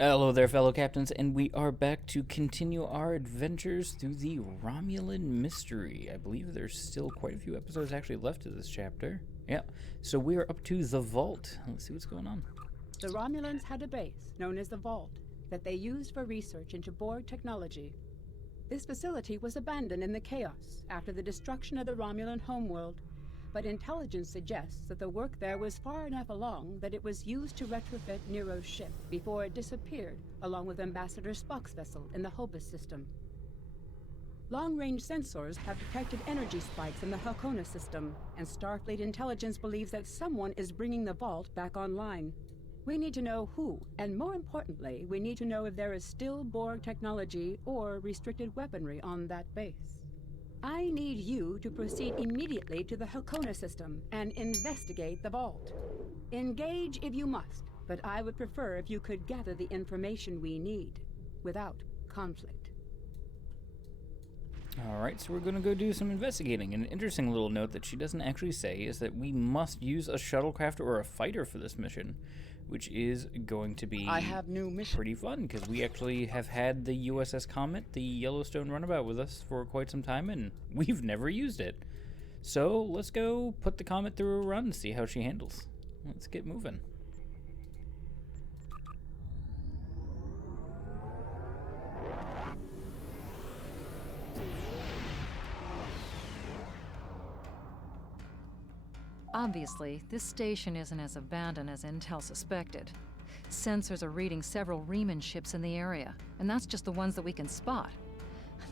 Hello there, fellow captains, and we are back to continue our adventures through the Romulan mystery. I believe there's still quite a few episodes actually left of this chapter. Yeah, so we are up to the vault. Let's see what's going on. The Romulans had a base, known as the Vault, that they used for research into Borg technology. This facility was abandoned in the chaos after the destruction of the Romulan homeworld, but intelligence suggests that the work there was far enough along that it was used to retrofit Nero's ship before it disappeared, along with Ambassador Spock's vessel in the Hobus system. Long-range sensors have detected energy spikes in the Hakona system, and Starfleet intelligence believes that someone is bringing the Vault back online. We need to know who, and more importantly, we need to know if there is still Borg technology or restricted weaponry on that base. I need you to proceed immediately to the Hakona system and investigate the Vault. Engage if you must, but I would prefer if you could gather the information we need, without conflict. Alright, so we're going to go do some investigating. An interesting little note that she doesn't actually say is that we must use a shuttlecraft or a fighter for this mission, which is going to be pretty fun, because we actually have had the USS Comet, the Yellowstone runabout, with us for quite some time, and we've never used it. So let's go put the Comet through a run and see how she handles. Let's get moving. Obviously, this station isn't as abandoned as Intel suspected. Sensors are reading several Riemann ships in the area, and that's just the ones that we can spot.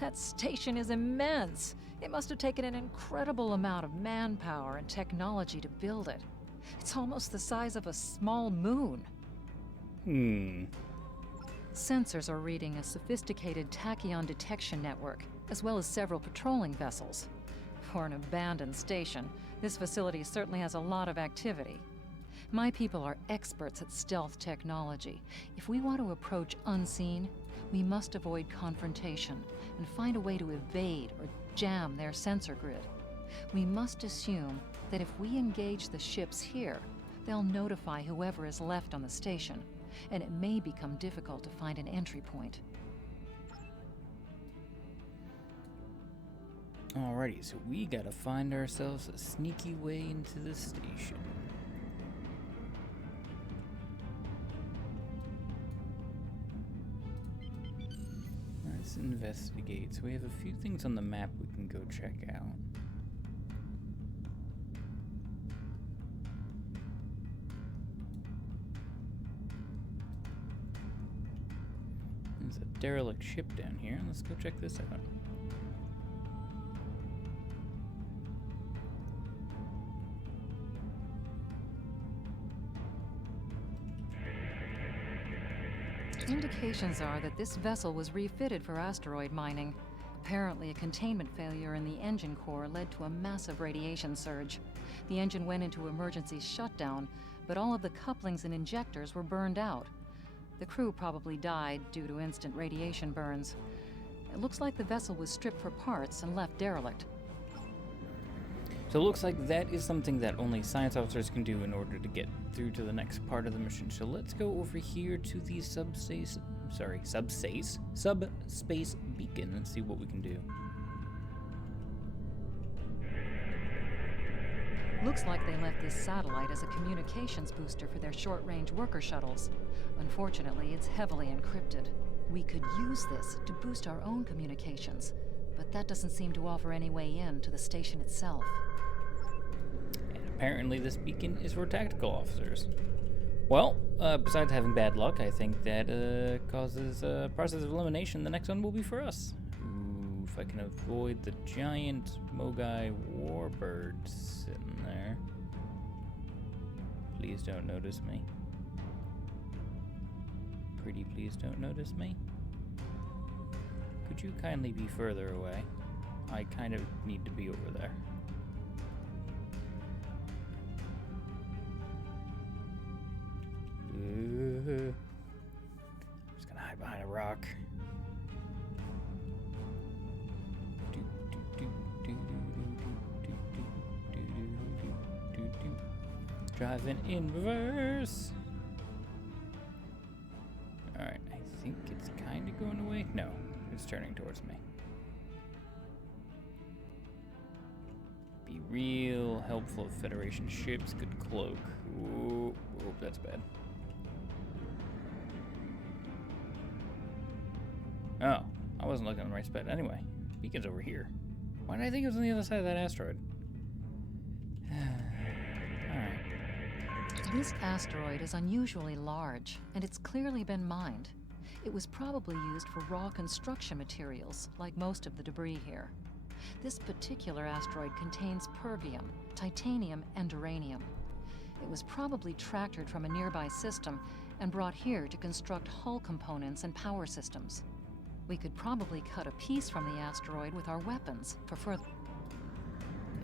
That station is immense. It must have taken an incredible amount of manpower and technology to build it. It's almost the size of a small moon. Sensors are reading a sophisticated tachyon detection network, as well as several patrolling vessels. For an abandoned station, this facility certainly has a lot of activity. My people are experts at stealth technology. If we want to approach unseen, we must avoid confrontation and find a way to evade or jam their sensor grid. We must assume that if we engage the ships here, they'll notify whoever is left on the station, and it may become difficult to find an entry point. Alrighty, so we gotta find ourselves a sneaky way into the station. Let's investigate. So we have a few things on the map we can go check out. There's a derelict ship down here. Let's go check this out. Indications are that this vessel was refitted for asteroid mining. Apparently, a containment failure in the engine core led to a massive radiation surge. The engine went into emergency shutdown, but all of the couplings and injectors were burned out. The crew probably died due to instant radiation burns. It looks like the vessel was stripped for parts and left derelict. So it looks like that is something that only science officers can do in order to get through to the next part of the mission. So let's go over here to the subspace beacon and see what we can do. Looks like they left this satellite as a communications booster for their short-range worker shuttles. Unfortunately, it's heavily encrypted. We could use this to boost our own communications, but that doesn't seem to offer any way in to the station itself. And apparently this beacon is for tactical officers. Well, besides having bad luck, I think that causes a process of elimination. The next one will be for us. Ooh, if I can avoid the giant Mogai warbird sitting there. Please don't notice me. Pretty please don't notice me. Could you kindly be further away? I kind of need to be over there. I'm just gonna hide behind a rock. Driving in reverse. Alright, turning towards me. Be real helpful of Federation ships. Good cloak. Ooh, oh, that's bad. Oh, I wasn't looking in the right spot. Anyway, beacon's over here. Why did I think it was on the other side of that asteroid? Alright. This asteroid is unusually large, and it's clearly been mined. It was probably used for raw construction materials, like most of the debris here. This particular asteroid contains pervium, titanium, and uranium. It was probably tractored from a nearby system and brought here to construct hull components and power systems. We could probably cut a piece from the asteroid with our weapons for further...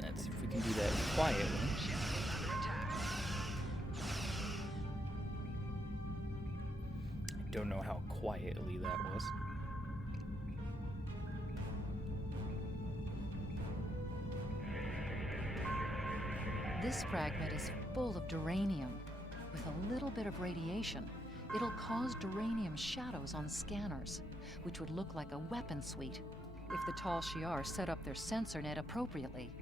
Let's see if we can do that quietly. I don't know how quietly that was. This fragment is full of duranium. With a little bit of radiation, it'll cause duranium shadows on scanners, which would look like a weapon suite. If the Tal Shiar set up their sensor net appropriately,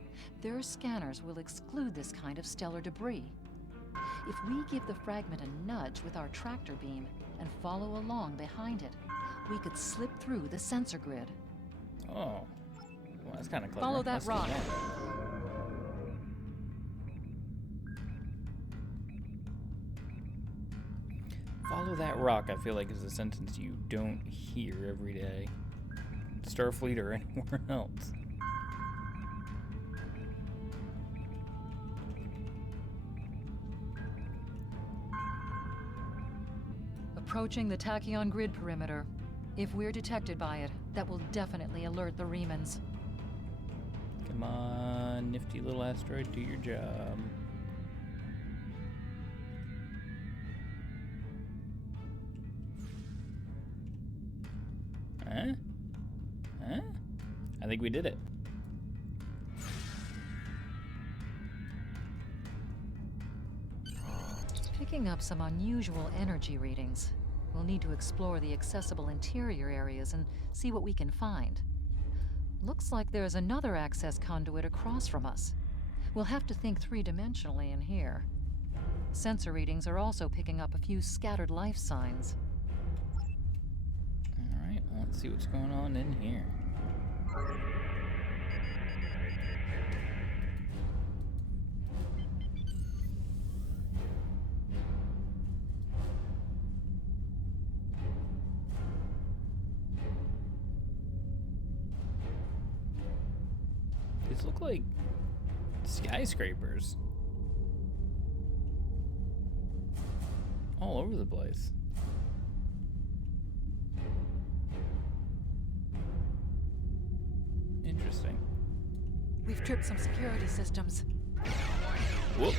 their scanners will exclude this kind of stellar debris. If we give the fragment a nudge with our tractor beam and follow along behind it, we could slip through the sensor grid. Oh, well, that's kind of clever. Follow that rock. Follow that rock, I feel like, is a sentence you don't hear every day. Starfleet or anywhere else. Approaching the tachyon grid perimeter. If we're detected by it, that will definitely alert the Remans. Come on, nifty little asteroid, do your job. Huh? Huh? I think we did it. Picking up some unusual energy readings. We'll need to explore the accessible interior areas and see what we can find. Looks like there's another access conduit across from us. We'll have to think three-dimensionally in here. Sensor readings are also picking up a few scattered life signs. Alright, let's see what's going on in here. These look like skyscrapers. All over the place. Interesting. We've tripped some security systems. Whoop.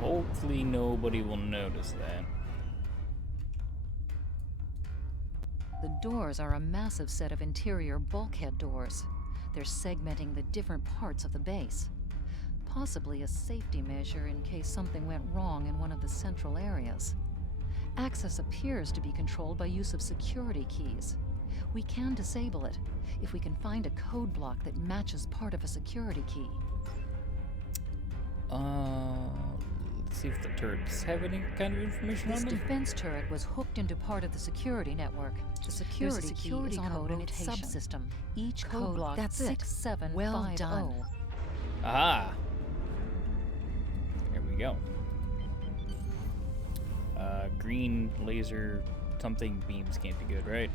Hopefully nobody will notice that. The doors are a massive set of interior bulkhead doors. They're segmenting the different parts of the base. Possibly a safety measure in case something went wrong in one of the central areas. Access appears to be controlled by use of security keys. We can disable it if we can find a code block that matches part of a security key. Let's see if the turrets have any kind of information This on them. defense turret was hooked into part of the security network. The security key is on code a in its rotation. subsystem. Each Code code block, that's it. 6750. Well done. Aha! There we go. Green laser something beams can't be good, right?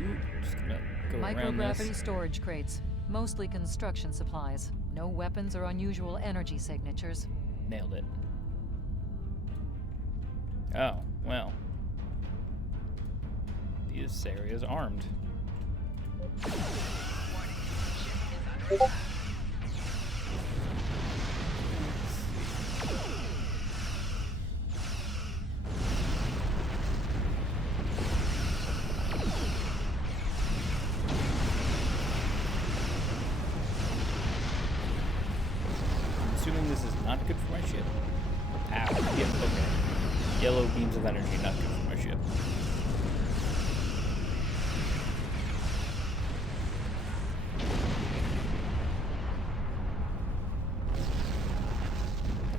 Ooh, just gonna go around this. Microgravity storage crates. Mostly construction supplies. No weapons or unusual energy signatures. Nailed it. Oh, well. This area is armed. assuming this is not good for my ship. Ow. Yep, okay. Yellow beams of energy, not good for my ship.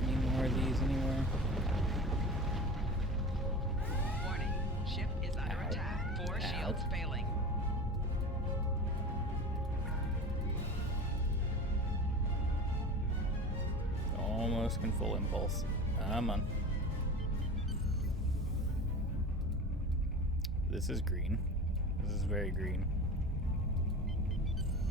Any more of these anywhere? Warning. Ship is under attack. 4 shields failing. Almost can full impulse. Come on. This is green. This is very green.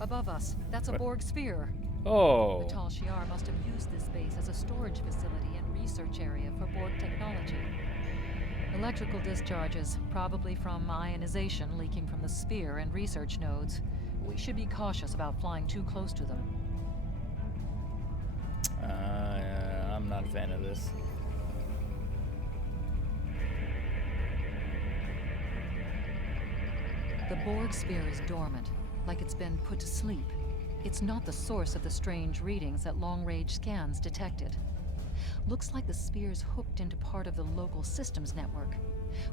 Above us, that's a What? Borg sphere. Oh. The Tal Shiar must have used this base as a storage facility and research area for Borg technology. Electrical discharges, probably from ionization leaking from the sphere and research nodes. We should be cautious about flying too close to them. I'm not a fan of this. The Borg sphere is dormant, like it's been put to sleep. It's not the source of the strange readings that long-range scans detected. Looks like the sphere's hooked into part of the local systems network.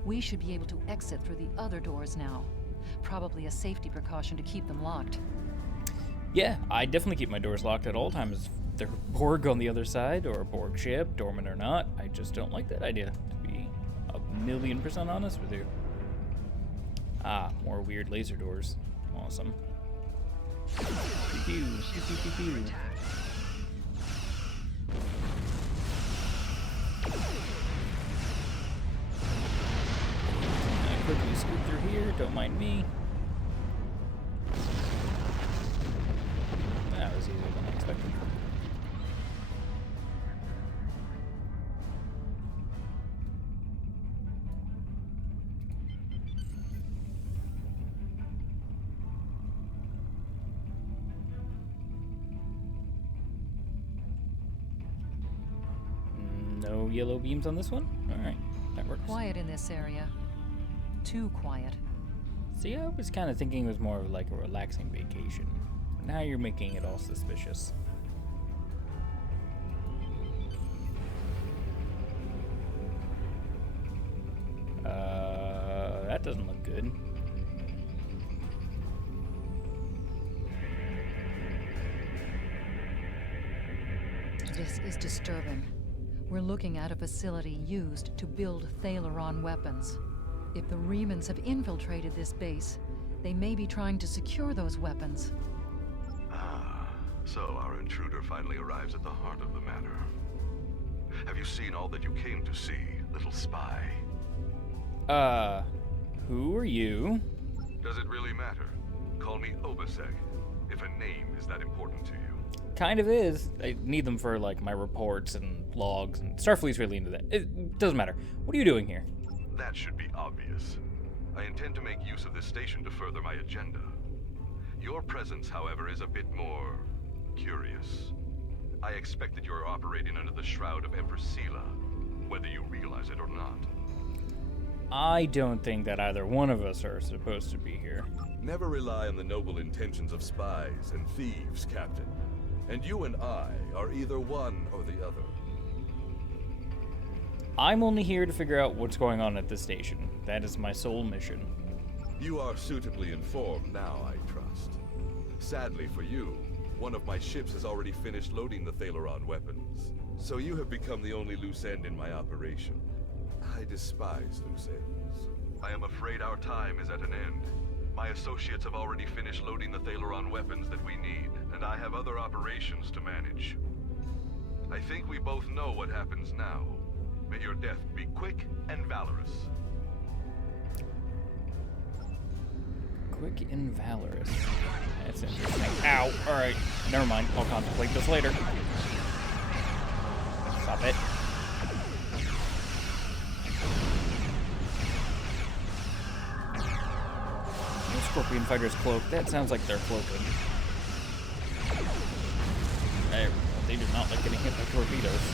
We should be able to exit through the other doors now. Probably a safety precaution to keep them locked. Yeah, I definitely keep my doors locked at all times. If there's Borg on the other side, or a Borg ship, dormant or not, I just don't like that idea, to be 1,000,000% honest with you. Ah, more weird laser doors. Awesome. Pew, pew, pew, pew, pew, pew. Quickly scoot through here, don't mind me. That was easier than I expected. No yellow beams on this one? Alright, that works. Quiet in this area. Too quiet. See, I was kind of thinking it was more of like a relaxing vacation. Now you're making it all suspicious. That doesn't look good. This is disturbing. We're looking at a facility used to build Thalaron weapons. If the Remans have infiltrated this base, they may be trying to secure those weapons. Ah, so our intruder finally arrives at the heart of the matter. Have you seen all that you came to see, little spy? Who are you? Does it really matter? Call me Obasek, if a name is that important to you. Kind of is. I need them for, like, my reports and logs, and Starfleet's really into that. It doesn't matter. What are you doing here? That should be obvious. I intend to make use of this station to further my agenda. Your presence, however, is a bit more curious. I expect that you're operating under the shroud of Empress Sela, whether you realize it or not. I don't think that either one of us are supposed to be here. Never rely on the noble intentions of spies and thieves, Captain. And you and I are either one or the other. I'm only here to figure out what's going on at this station. That is my sole mission. You are suitably informed now, I trust. Sadly for you, one of my ships has already finished loading the Thalaron weapons. So you have become the only loose end in my operation. I despise loose ends. I am afraid our time is at an end. My associates have already finished loading the Thalaron weapons that we need, and I have other operations to manage. I think we both know what happens now. May your death be quick and valorous. Quick and valorous. That's interesting. Ow! Alright, never mind. I'll contemplate this later. Stop it. Scorpion fighter's cloak. That sounds like they're cloaking. They do not like getting hit by torpedoes.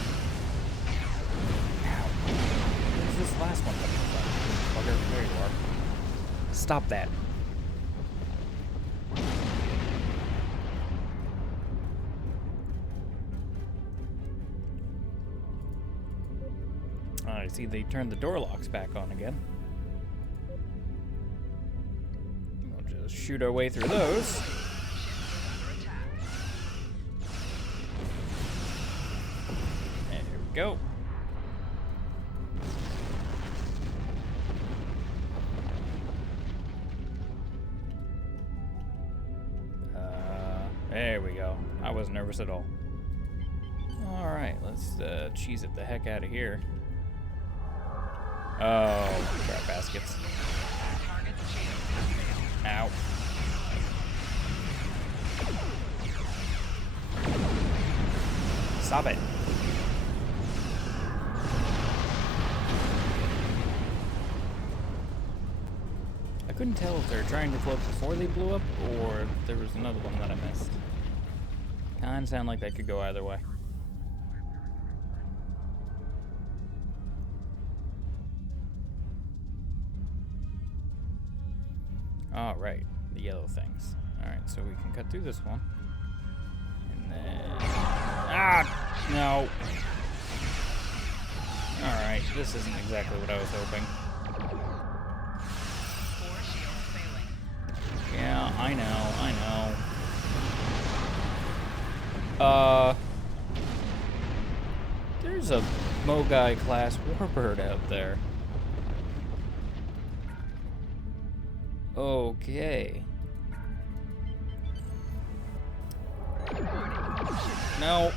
Ow. Where's this last one coming from? Bugger, there you are. Stop that. I see they turned the door locks back on again. We'll just shoot our way through those. There we go. There we go. I wasn't nervous at all. Alright, let's cheese it the heck out of here. Oh, crap baskets. Ow. Stop it. I couldn't tell if they were trying to float before they blew up, or if there was another one that I missed. Kinda sound like that could go either way. Alright, the yellow things. Alright, so we can cut through this one. And then... Ah! No! Alright, this isn't exactly what I was hoping. Yeah, I know. There's a Mogai class warbird out there. Okay. No,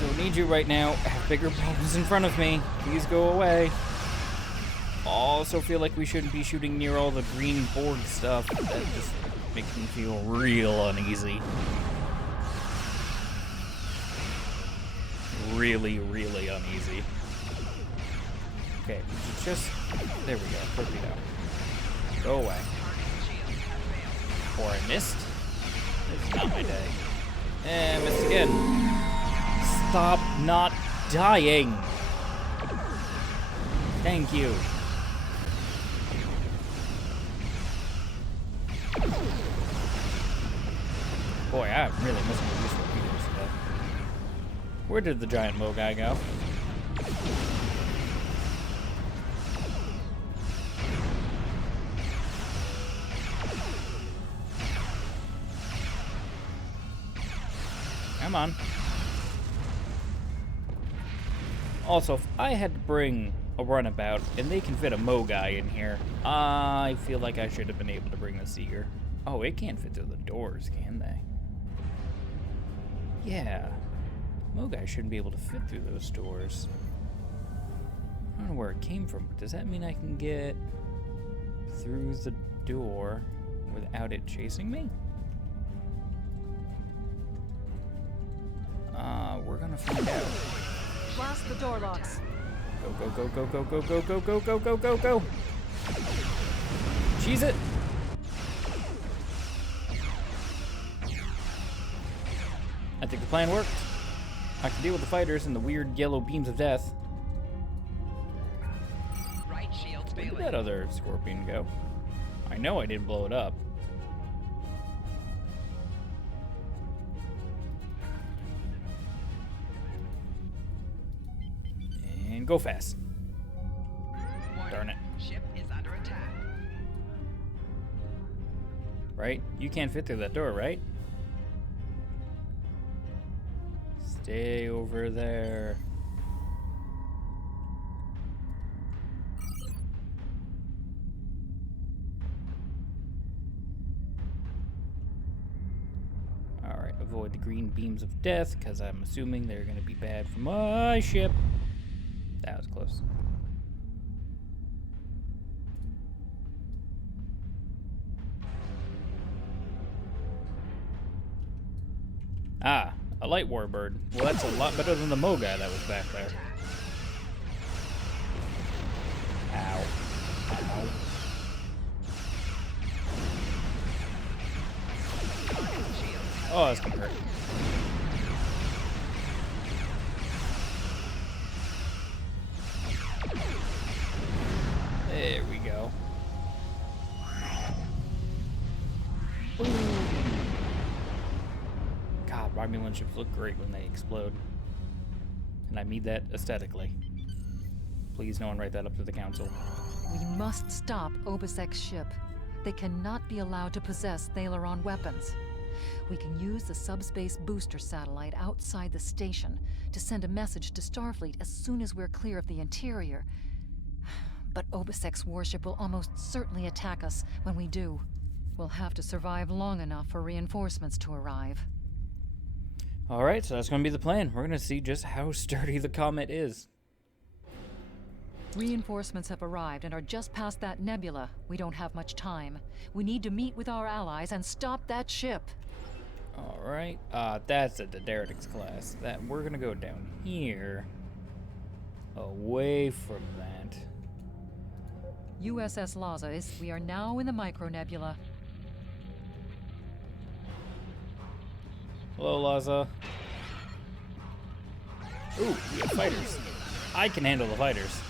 don't need you right now. I have bigger problems in front of me. Please go away. Also feel like we shouldn't be shooting near all the green Borg stuff. That just makes me feel real uneasy. Really, really uneasy. Okay, just... There we go. Torpedo. Go away. Or I missed? It's not my day. And missed again. Stop not dying! Thank you. Boy, I'm really missing these torpedoes today. Where did the giant Mogai go? Come on. Also, if I had to bring a runabout and they can fit a Mogai in here, I feel like I should have been able to bring the Seeger. Oh, it can't fit through the doors, can they? Yeah. Mogai shouldn't be able to fit through those doors. I don't know where it came from, but does that mean I can get through the door without it chasing me? We're gonna find out. Blast the door locks. Go, go, go, go, go, go, go, go, go, go, go, go. Cheese it. I think the plan worked. I can deal with the fighters and the weird yellow beams of death. Right shield's Where did failing. that other scorpion go? I know I didn't blow it up. And go fast. Warning. Darn it. Ship is under attack. Right? You can't fit through that door, right? Stay over there. Alright, avoid the green beams of death, because I'm assuming they're going to be bad for my ship. That was close. Ah, a light warbird. Well, that's a lot better than the Mogai that was back there. Ow. Ow. Oh, that's gonna hurt. There we go. God, Romulan ships look great when they explode. And I mean that aesthetically. Please, no one write that up to the council. We must stop Obisek's ship. They cannot be allowed to possess Thalaron weapons. We can use the subspace booster satellite outside the station to send a message to Starfleet as soon as we're clear of the interior. But Obisek's warship will almost certainly attack us when we do. We'll have to survive long enough for reinforcements to arrive. Alright, so that's going to be the plan. We're going to see just how sturdy the comet is. Reinforcements have arrived and are just past that nebula. We don't have much time. We need to meet with our allies and stop that ship. Alright, that's at the Derrick's class. That we're going to go down here. Away from that. USS Laza we are now in the micronebula. Hello, Laza. Ooh, we have fighters. I can handle the fighters.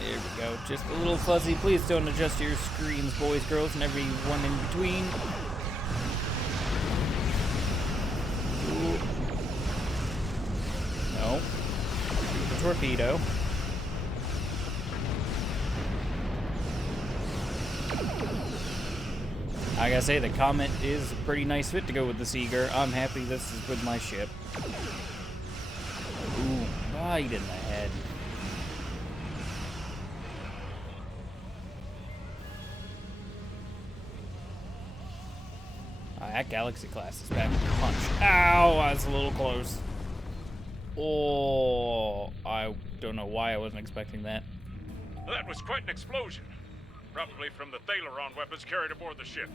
There we go. Just a little fuzzy. Please don't adjust your screens, boys, girls, and everyone in between. Ooh. No. Shoot the torpedo. I gotta say, the Comet is a pretty nice fit to go with the Seeger. I'm happy this is with my ship. Ooh, right in the head. That Galaxy class is back with a punch. Ow, that's a little close. Oh, I don't know why I wasn't expecting that. That was quite an explosion. Probably from the Thalaron weapons carried aboard the ship.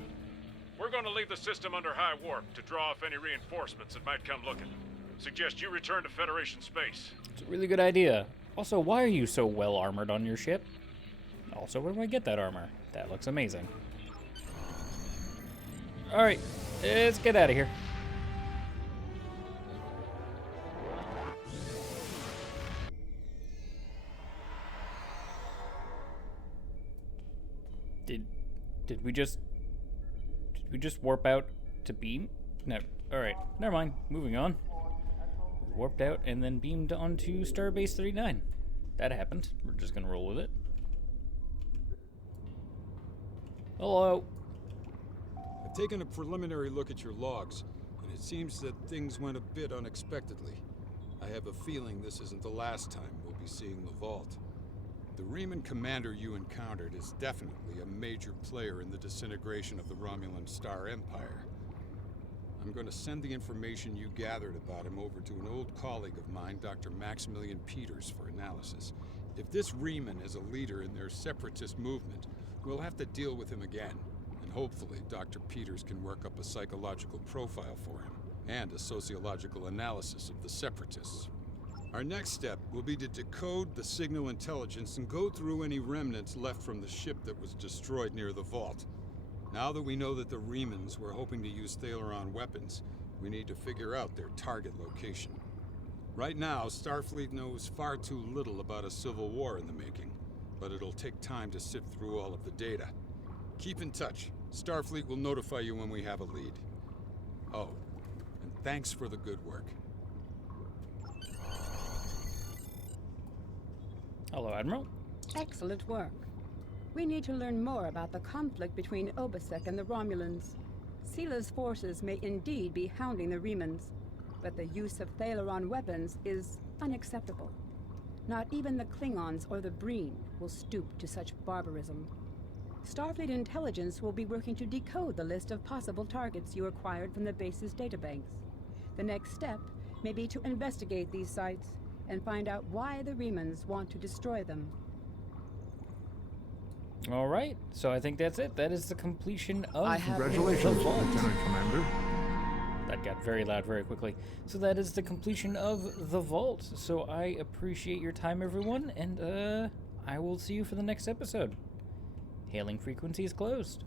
We're going to leave the system under high warp to draw off any reinforcements that might come looking. Suggest you return to Federation space. It's a really good idea. Also, why are you so well armored on your ship? Also, where do I get that armor? That looks amazing. Alright, let's get out of here. Did we just warp out to beam? No. Alright, never mind. Moving on. Warped out and then beamed onto Starbase 39. That happened. We're just gonna roll with it. Hello. I've taken a preliminary look at your logs, and it seems that things went a bit unexpectedly. I have a feeling this isn't the last time we'll be seeing the vault. The Reman commander you encountered is definitely a major player in the disintegration of the Romulan Star Empire. I'm going to send the information you gathered about him over to an old colleague of mine, Dr. Maximilian Peters, for analysis. If this Reman is a leader in their separatist movement, we'll have to deal with him again. And hopefully Dr. Peters can work up a psychological profile for him, and a sociological analysis of the separatists. Our next step will be to decode the signal intelligence and go through any remnants left from the ship that was destroyed near the vault. Now that we know that the Remans were hoping to use Thalaron weapons, we need to figure out their target location. Right now, Starfleet knows far too little about a civil war in the making, but it'll take time to sift through all of the data. Keep in touch. Starfleet will notify you when we have a lead. Oh, and thanks for the good work. Hello, Admiral. Excellent work. We need to learn more about the conflict between Obisek and the Romulans. Sila's forces may indeed be hounding the Remans, but the use of Thalaron weapons is unacceptable. Not even the Klingons or the Breen will stoop to such barbarism. Starfleet intelligence will be working to decode the list of possible targets you acquired from the base's databanks. The next step may be to investigate these sites and find out why the Remans want to destroy them. All right, so I think that's it. That is the completion of Congratulations, the vault. Lieutenant Commander. That got very loud very quickly. So that is the completion of the vault. So I appreciate your time, everyone, and I will see you for the next episode. Hailing frequency is closed.